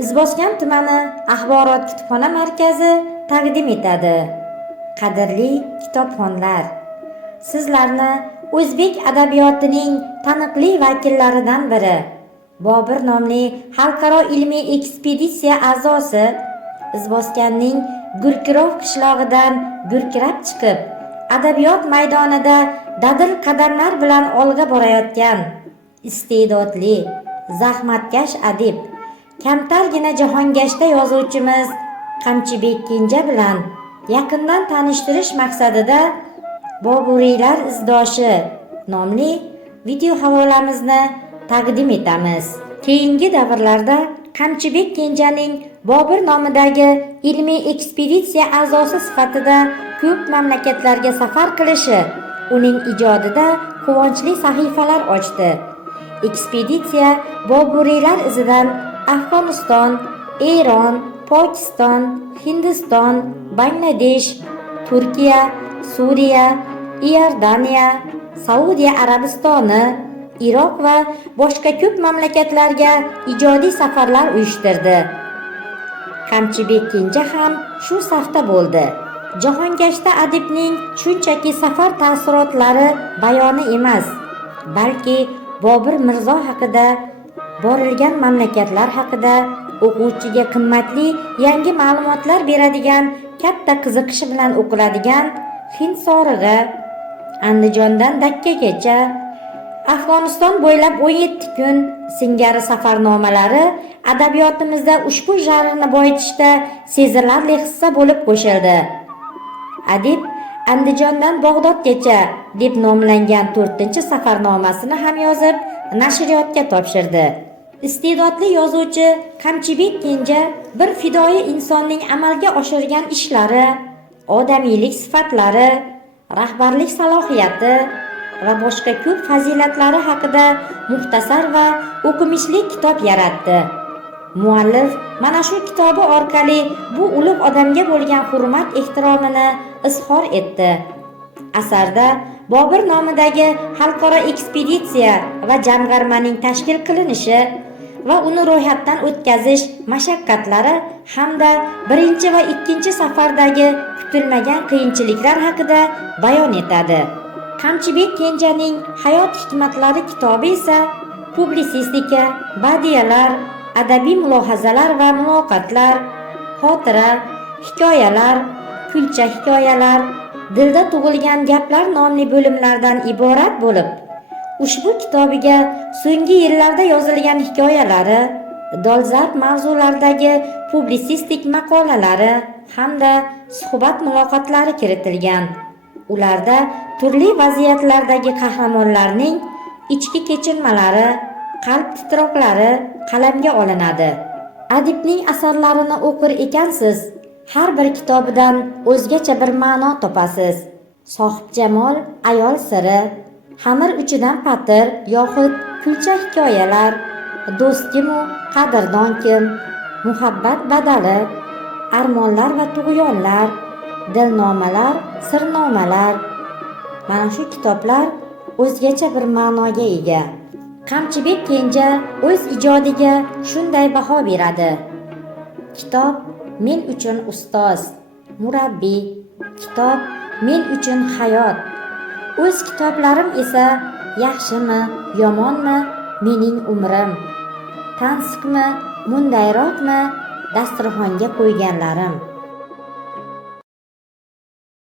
Izboskan tumani Axborot kutubxona markazi taqdim etadi. Qadrli kitobxonlar, sizlarni o'zbek adabiyotining taniqli vakillaridan biri, Bobur nomli xalqaro ilmiy ekspeditsiya a'zosi, Izboskanning Gurkirov qishlog'idan gurkirab chiqib, adabiyot maydonida dadil qadamlar bilan olg'a borayotgan iste'dodli, zahmatkash adib, kamtargina jahongashta yozuvchimiz Qamchibek Kenja bilan yaqindan tanishtirish maqsadida Boburiylar izdoshi nomli video havolamizni taqdim etamiz. Keyingi davrlarda Qamchibek Kenjaning Bobur nomidagi ilmiy ekspeditsiya a'zosi sifatida ko'p mamlakatlarga safar qilishi uning ijodida quvonchli sahifalar ochdi. Ekspeditsiya Boburiylar izidan Afg'oniston, Eron, Pokiston, Hindiston, Bangladesh, Turkiya, Suriya, Iordaniya, Saudiya Arabistoni, Iroq va boshqa ko'p mamlakatlarga ijodiy safarlar uyushtirdi. Qamchibek Kenja ham shu safda bo'ldi. Jahongashta adibning shunchaki safar taassurotlari bayoni emas, balki Bobur Mirzo haqida, borilgan mamlakatlar haqida o'quvchiga qimmatli yangi ma'lumotlar beradigan, katta qiziqish bilan o'qiladigan Hind sorig'i, Andijondan Dakkagacha, Afg'oniston bo'ylab 17 kun singari safarnomalari adabiyotimizda ushbu janrni boyitishda sezilarli hissa bo'lib qo'shildi. Adib Andijondan Bag'dodgacha deb nomlangan 4-safarnomasini ham yozib, nashriyotga topshirdi. Iste'dodli yozuvchi Qamchibek Kenja bir fidoyi insonning amalga oshirgan ishlari, odamiylik sifatlari, rahbarlik salohiyati va boshqa ko'p fazilatlari haqida muxtasar va o'qimishli kitob yaratdi. Muallif mana shu kitobi orqali bu ulug' odamga bo'lgan hurmat-ehtiromini izhor etdi. Asarda Bobur nomidagi xalqaro ekspeditsiya va jamg'armaning tashkil qilinishi va uni ro'yxatdan o'tkazish mashaqqatlari hamda 1 va 2 safardagi kutilmagan qiyinchiliklar haqida bayon etadi. Qamchibek Kenjaning Hayot hikmatlari kitobi esa publisistika, badiyalar, adabiy mulohazalar va muloqotlar, xotira, hikoyalar, kulcha hikoyalar, dilda tug'ilgan gaplar nomli bo'limlardan iborat bo'lib, ushbu kitobiga so'nggi yillarda yozilgan hikoyalari, dolzarb mavzulardagi publisistik maqolalari hamda suhbat muloqotlari kiritilgan. Ularda turli vaziyatlardagi qahramonlarning ichki kechinmalari, qalb titroqlari qalamga olinadi. Adibning asarlarini o'qir ekansiz, har bir kitobidan o'zgacha bir ma'no topasiz. Sohibjamol ayol siri, xamir uchidan patir yoxud kulcha hikoyalar, do'st kimu qadrdon kim, muhabbat badali, armonlar va tug'yonlar, dilnomalar, sirnomalar. Mana shu kitoblar o'zgacha bir ma'noga ega. Qamchibek Kenja o'z ijodiga shunday baho beradi. Kitob men uchun ustoz, murabbiy, kitob men uchun hayot. O'z kitoblarim esa yaxshimi, yomonmi mening umrim. Tansiqmi, mundayroqmi dasturxonga qo'yganlarim.